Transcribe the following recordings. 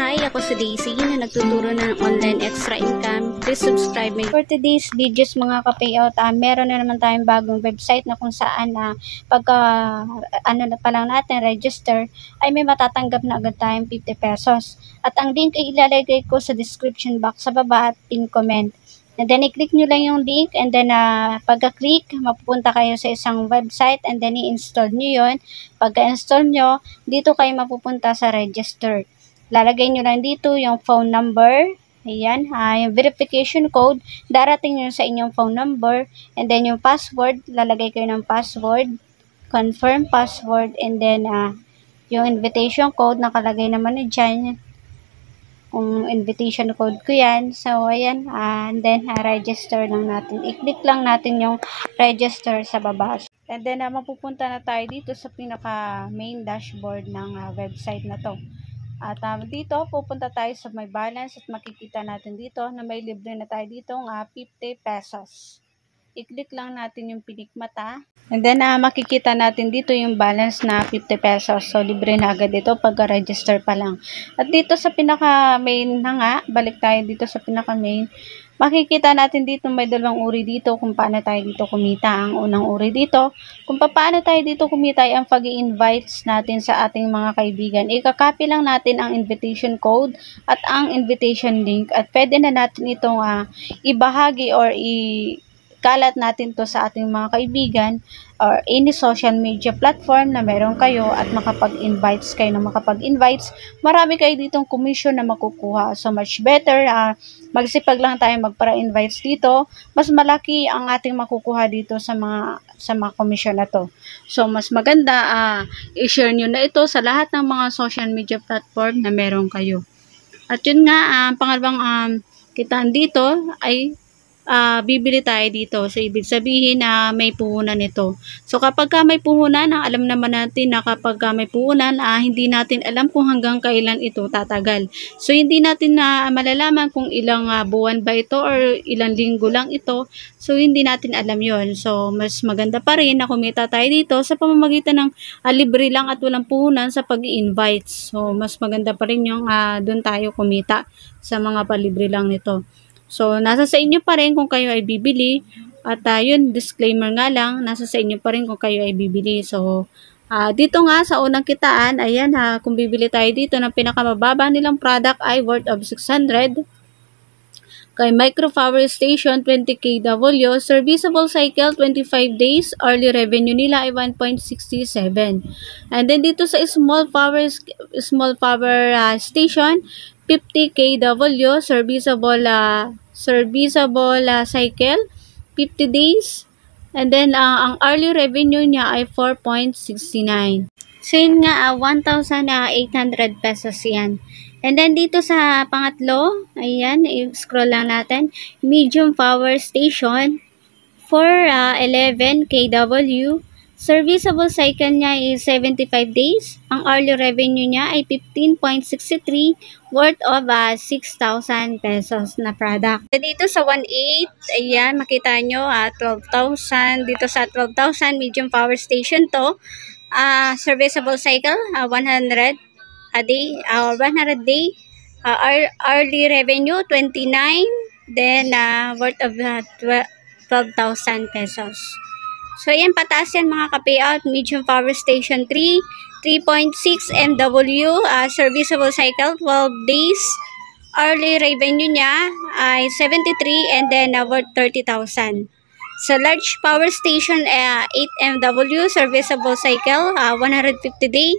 Hi, ako si Daisy na nagtuturo ng online extra income. Please subscribe me. For today's videos mga ka-payout, meron na naman tayong bagong website na kung saan pagka na pa lang natin register ay may matatanggap na agad tayong 50 pesos. At ang link ay ilalagay ko sa description box sa baba at pin comment. And then i-click nyo lang yung link and then pagka-click, mapupunta kayo sa isang website and then i-install nyo yun. Pagka-install nyo, dito kayo mapupunta sa register. Lalagay nyo lang dito yung phone number. Ayan, yung verification code, darating nyo sa inyong phone number. And then yung password, lalagay kayo ng password. Confirm password. And then yung invitation code, nakalagay naman na dyan. Kung invitation code ko yan. So, ayan. And then, register lang natin. I-click lang natin yung register sa baba. And then, mapupunta na tayo dito sa pinaka main dashboard ng website na to. At dito, pupunta tayo sa may balance at makikita natin dito na may libre na tayo dito 50 pesos. I-click lang natin yung pinikmata. And then, makikita natin dito yung balance na 50 pesos. So, libre na agad ito pag-register pa lang. At dito sa pinaka-main na nga, balik tayo dito sa pinaka-main. Makikita natin dito may dalawang uri dito kung paano tayo dito kumita. Ang unang uri dito, kung paano tayo dito kumita ay ang pag-i-invites natin sa ating mga kaibigan. Ika-copy lang natin ang invitation code at ang invitation link at pwede na natin itong ibahagi or kalat natin to sa ating mga kaibigan or any social media platform na meron kayo at makapag-invites kayo na makapag-invites, marami kayo ditong commission na makukuha. So much better, magsipag lang tayo magpara-invites dito, mas malaki ang ating makukuha dito sa mga commission na to. So mas maganda, i-share nyo na ito sa lahat ng mga social media platform na meron kayo. At yun nga, pangalawang kitaan dito ay bibili tayo dito. So, ibig sabihin na may puhunan ito. So, kapag may puhunan, alam naman natin na kapag may puhunan, hindi natin alam kung hanggang kailan ito tatagal. So, hindi natin malalaman kung ilang buwan ba ito or ilang linggo lang ito. So, hindi natin alam yon. So, mas maganda pa rin na kumita tayo dito sa pamamagitan ng libre lang at walang puhunan sa pag-i-invite. So, mas maganda pa rin yung doon tayo kumita sa mga palibre lang nito. So, nasa sa inyo pa rin kung kayo ay bibili. At yun, disclaimer nga lang, nasa sa inyo pa rin kung kayo ay bibili. So, dito nga sa unang kitaan, ayan kung bibili tayo dito ng pinakamababa nilang product ay worth of 600. Kay Micro Power Station, 20 kW. Serviceable cycle, 25 days. Early revenue nila ay 1.67. And then dito sa small power station, 50 kW, serviceable cycle, 50 days. And then, ang early revenue niya ay 4.69. So, yun nga, 1,800 pesos yan. And then, dito sa pangatlo, ayan, i-scroll lang natin, medium power station, for 11 kW. Serviceable cycle niya is 75 days. Ang early revenue niya ay 15.63 worth of 6,000 pesos na product. Dito sa 1.8, ayan, makita nyo 12,000. Dito sa 12,000, medium power station to. Serviceable cycle, 100 a day, 100 day. Early revenue, 29. Then, worth of 12,000 pesos. So, yan, pataas yan mga ka-payout. Medium power station 3, 3.6 MW, serviceable cycle, 12 days. Early revenue niya ay 73 and then worth 30,000. So, large power station, 8 MW, serviceable cycle, 150 day.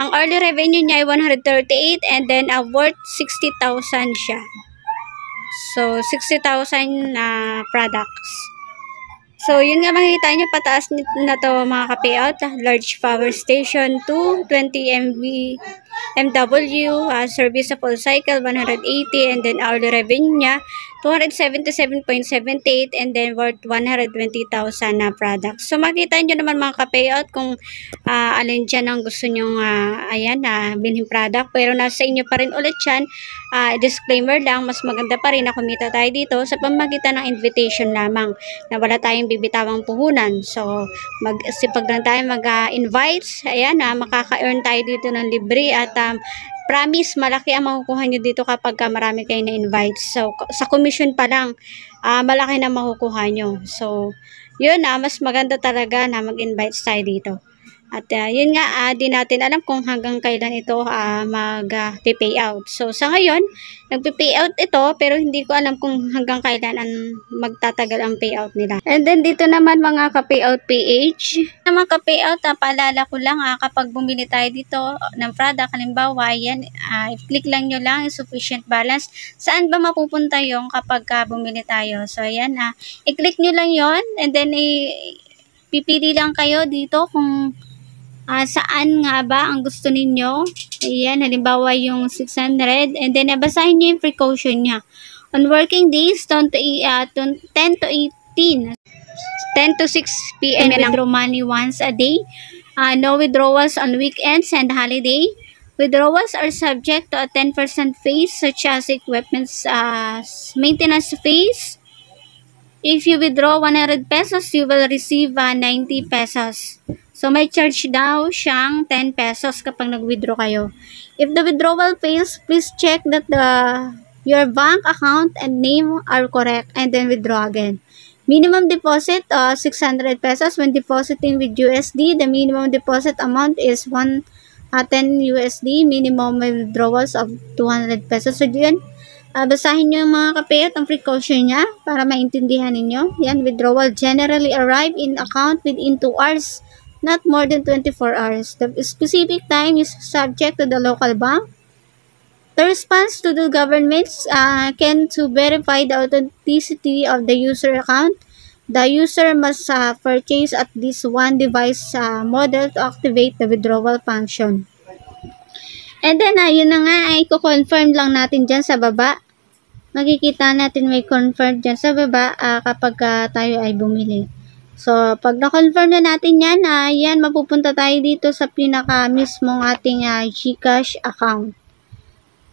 Ang early revenue niya ay 138 and then worth 60,000 siya. So, 60,000 products. So, yun nga makikita nyo, pataas na to mga ka-payout. Large power station 2, 20 MW, serviceable cycle 180 and then hourly revenue niya 277.78 and then worth 120,000 na products. So, makita nyo naman mga ka-payout kung alin dyan ang gusto nyong bilhin product. Pero nasa inyo pa rin ulit yan. Disclaimer lang, mas maganda pa rin na kumita tayo dito sa pamamagitan ng invitation lamang na wala tayong bibitawang puhunan. So, magsipag lang tayo mag-invites. Ayan, makaka-earn tayo dito ng libre at promise, malaki ang makukuha nyo dito kapag marami kayo na-invite. So, sa commission pa lang, malaki na makukuha nyo. So, yun mas maganda talaga na mag-invite tayo dito. At yun nga, di natin alam kung hanggang kailan ito mag-pay out. So, sa ngayon, nag-pay out ito, pero hindi ko alam kung hanggang kailan magtatagal ang payout nila. And then, dito naman mga ka-payout PH. Mga ka-payout, paalala ko lang, kapag bumili tayo dito ng product, halimbawa, yan, i-click lang nyo lang, sufficient balance. Saan ba mapupunta yung kapag bumili tayo? So, ayan, i-click nyo lang yon, and then, pipili lang kayo dito kung saan nga ba ang gusto ninyo. Ayan, halimbawa yung 600, and then basahin nyo yung precaution niya. On working days, 10 to 18, 10 to 6 p.m. withdraw money once a day. No withdrawals on weekends and holiday. Withdrawals are subject to a 10% fees such as equipment maintenance fees. If you withdraw 100 pesos, you will receive 90 pesos. So, may charge daw siyang 10 pesos kapag nag-withdraw kayo. If the withdrawal fails, please check that your bank account and name are correct and then withdraw again. Minimum deposit, 600 pesos. When depositing with USD, the minimum deposit amount is 10 USD. Minimum withdrawals of 200 pesos. So, yun. Basahin nyo yung mga kapayat, ang precaution niya para maintindihan ninyo. Yan, withdrawal generally arrive in account within 2 hours. Not more than 24 hours. The specific time is subject to the local bank. The response to the governments can to verify the authenticity of the user account. The user must purchase at least one device model to activate the withdrawal function. And then, yun na nga, ay ko-confirm lang natin dyan sa baba. Makikita natin may confirm dyan sa baba kapag tayo ay bumili. So, pag na-confirm na natin yan, yan, mapupunta tayo dito sa pinaka mismong ating GCash account.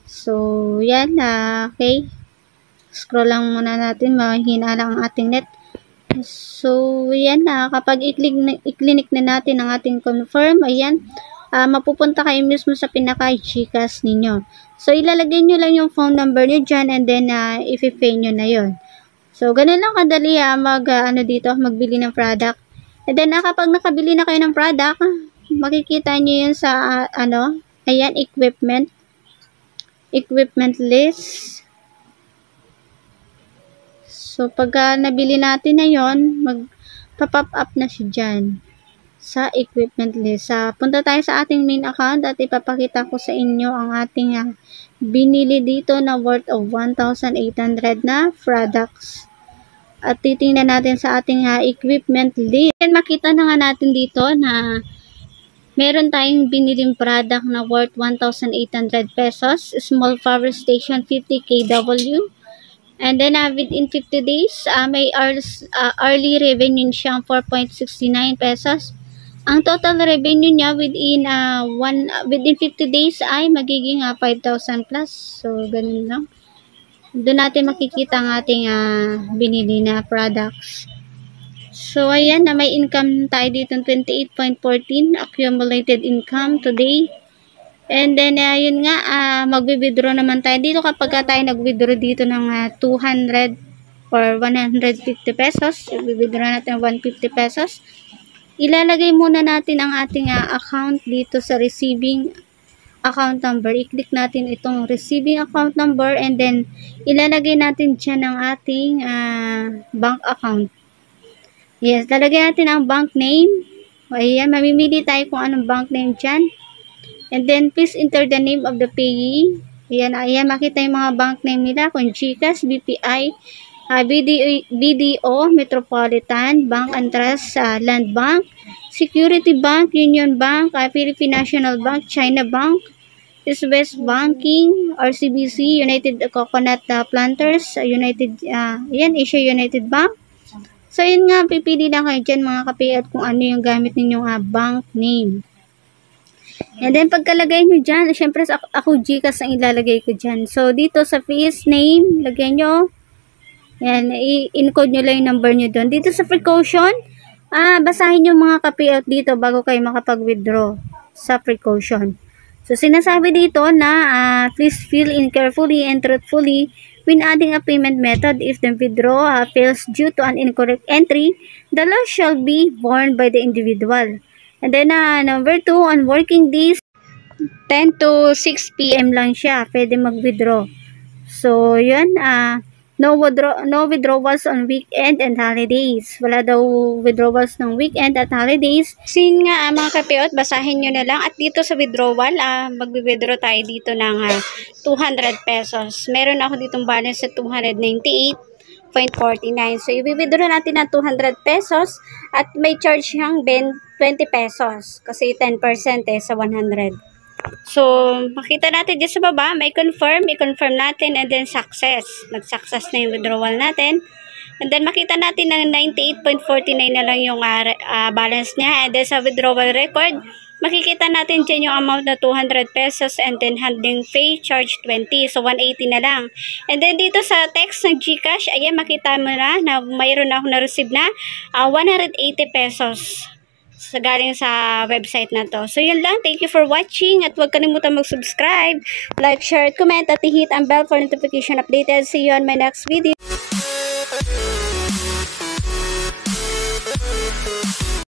So, yan, okay. Scroll lang muna natin, mahina lang ang ating net. So, yan, kapag i-click na natin ang ating confirm, ayan, mapupunta kayo mismo sa pinaka GCash ninyo. So, ilalagay nyo lang yung phone number nyo dyan, and then, i-pay nyo na yon. So, ganun lang kadali magbili ng product. And then, kapag nakabili na kayo ng product, makikita nyo yun sa, ayan, equipment list. So, pag nabili natin na yon, mag-pop up na siya dyan sa equipment list. Punta tayo sa ating main account at ipapakita ko sa inyo ang ating binili dito na worth of 1,800 na products. At titingnan natin sa ating equipment list. And makita na nga natin dito na meron tayong biniling product na worth 1,800 pesos. Small power station 50 kW. And then within 50 days, may early revenue siyang 4.69 pesos. Ang total revenue niya within 50 days ay magiging 5,000 plus. So, ganun lang. Doon natin makikita ang ating binili na products. So, ayan, may income tayo dito 28.14 accumulated income today. And then, yun nga, mag-withdraw naman tayo dito kapag tayo nag-withdraw dito ng 200 or 150 pesos. I-withdraw natin 150 pesos. Ilalagay muna natin ang ating account dito sa receiving account number. I-click natin itong receiving account number, and then ilalagay natin dyan ang ating bank account. Yes, lalagay natin ang bank name. Ayan, mamimili tayo kung anong bank name dyan. And then, please enter the name of the payee. Ayan, makita yung mga bank name nila. Kung GCash, BPI, BDO, Metropolitan, Bank and Trust, Land Bank, Security Bank, Union Bank, Philippine National Bank, China Bank, West Banking, RCBC, United Coconut Planters, Asia United Bank. So, yun nga, pipili lang kayo dyan mga kapayat kung ano yung gamit ninyong bank name. And then, pagkalagay nyo dyan, syempre ako GCash ang ilalagay ko dyan. So, dito sa face name, lagay nyo. Yan, i-encode nyo lang yung number nyo doon. Dito sa precaution, basahin nyo mga kapayat dito bago kayo makapag-withdraw sa precaution. So, sinasabi dito na please fill in carefully and truthfully when adding a payment method. If the withdrawal fails due to an incorrect entry, the loss shall be borne by the individual. And then, number 2, on working days, 10 to 6 p.m. lang siya pwede mag-withdraw. So, yun, no withdrawals on weekend and holidays. Wala daw withdrawals ng weekend at holidays. Sin nga, mga kapiot, basahin nyo na lang. At dito sa withdrawal, mag-withdraw tayo dito ng 200 pesos. Meron ako ditong balance sa 298.49. So, i-withdraw natin ng 200 pesos at may charge siyang 20 pesos. Kasi 10% sa 100. So, makita natin dyan sa baba, may confirm, i-confirm natin, and then success. Nag-success na yung withdrawal natin. And then, makita natin na 98.49 na lang yung balance niya. And then, sa withdrawal record, makikita natin dyan yung amount na 200 pesos and then handling fee, charge 20. So, 180 na lang. And then, dito sa text ng GCash, ayan, makita mo na mayroon ako na-receive na 180 pesos. So, galing sa website na to. So, yun lang. Thank you for watching. At huwag kalimutan mag-subscribe, like, share, comment, at i-hit ang bell for notification updated. See you on my next video.